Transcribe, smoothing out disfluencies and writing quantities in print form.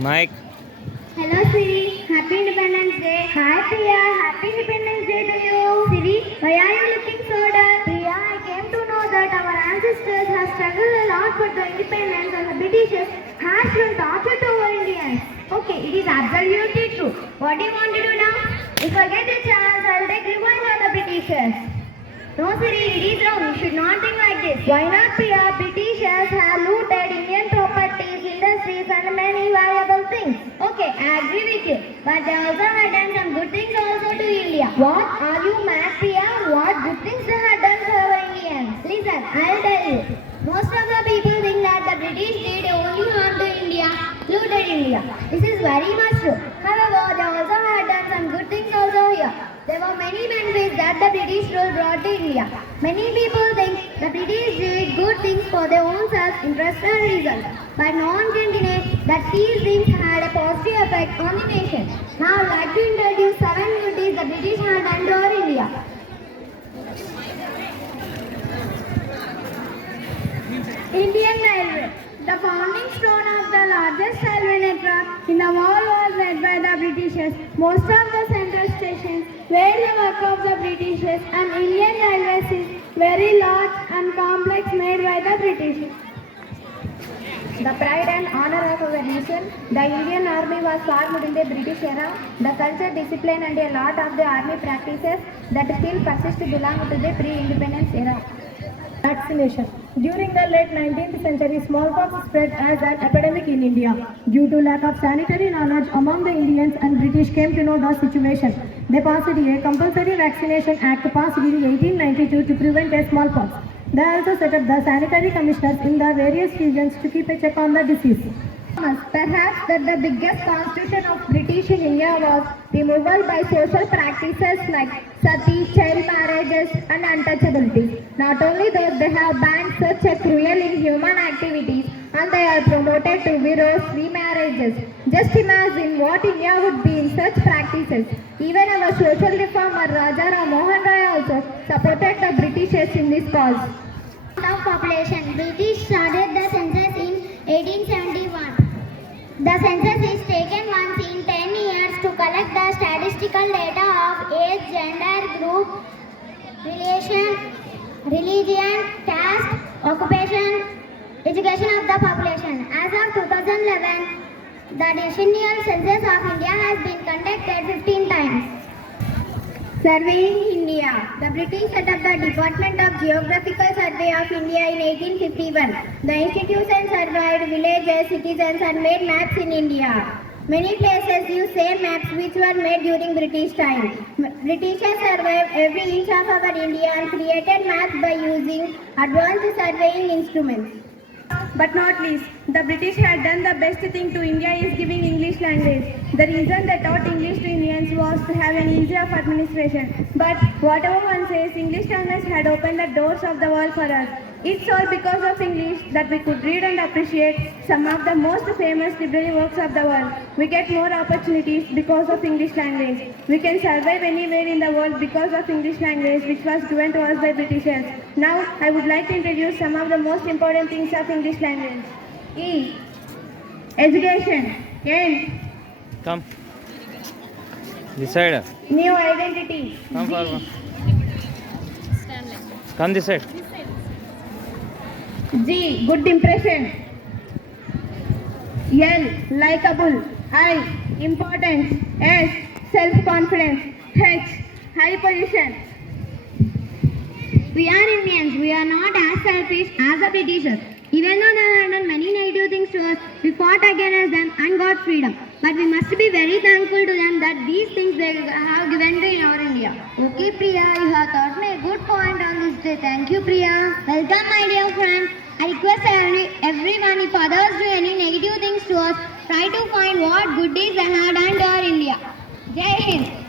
Mike. Hello Siri, Happy Independence Day. Hi Priya, Happy Independence Day to you. Siri, why are you looking so dull? Priya, I came to know that our ancestors have struggled a lot for the independence and the Britishers have shown torture to our Indians. Okay, it is absolutely true. What do you want to do now? If I get a chance, I will take revenge on the Britishers. No Siri, it is wrong. You should not think like this. Why not Priya? Britishers have looted Indian properties, industries and many valuable things. Okay, I agree with you. But they also had done some good things also to India. What? Are you mad Priya? What good things they had done for our Indians? Listen, I'll tell you. Most of the people think that the British did only harm to India, looted India. This is very much true. However, they also had done some good things also here. There were many benefits that the British rule brought to India. Many people think the British did good things for their own self-interest and reasons, but no one can deny that these things had a positive effect on the nation. Now I would like to introduce 7 good deeds the British had done to our India. Indian Railway. The founding stone of the largest railway network in the world was led by the Britishers. Most of the central stations were the work of the Britishers, and Indian Railways is very large and complex made by the British. The pride and honor of our nation, the Indian Army was formed in the British era. The culture, discipline and a lot of the army practices that still persist belong to the pre-independence era. Vaccination. During the late 19th century, smallpox spread as an epidemic in India. Due to lack of sanitary knowledge among the Indians, and British came to know the situation. They passed a compulsory vaccination act passed in 1892 to prevent a smallpox. They also set up the sanitary commissioners in the various regions to keep a check on the disease. Perhaps that the biggest constitution of British in India was removal by social practices like sati, child marriages and untouchability. Not only those, they have banned such a cruel inhuman activities and they are promoted to widows' remarriages. Just imagine what India would be in such practices. Even our social reformer Raja Ram Mohan Roy also supported the Britishers in this cause. Of population, British started the census in 1871. The census is taken once in 10 years to collect the statistical data of age, gender, group, religion, caste, occupation, education of the population. As of 2011, the decennial census of India has been conducted 15 times. Surveying India. The British set up the Department of Geographical Survey of India in 1851. The institution surveyed villages, citizens and made maps in India. Many places use same maps which were made during British time. Britishers surveyed every inch of our India and created maps by using advanced surveying instruments. But not least, the British had done the best thing to India is giving English language. The reason they taught English to Indians was to have an ease of administration. But whatever one says, English language had opened the doors of the world for us. It's all because of English that we could read and appreciate some of the most famous literary works of the world. We get more opportunities because of English language. We can survive anywhere in the world because of English language, which was given to us by Britishers. Now, I would like to introduce some of the most important things of English language. E. Education. N. Come. This side. New identity. Come forward. Come this side. G. Good impression. L. Likeable. I. Importance. S. Self-confidence. H. High position. We are Indians. We are not as selfish as the Britishers. Even though they had done many negative things to us, we fought against them and got freedom. But we must be very thankful to them that these things they have given to our India. Okay, Priya, you have taught me a good point on this day. Thank you, Priya. Welcome, my dear friend. I request everyone, if others do any negative things to us, try to find what good deeds they have done to our India. Jai Hind.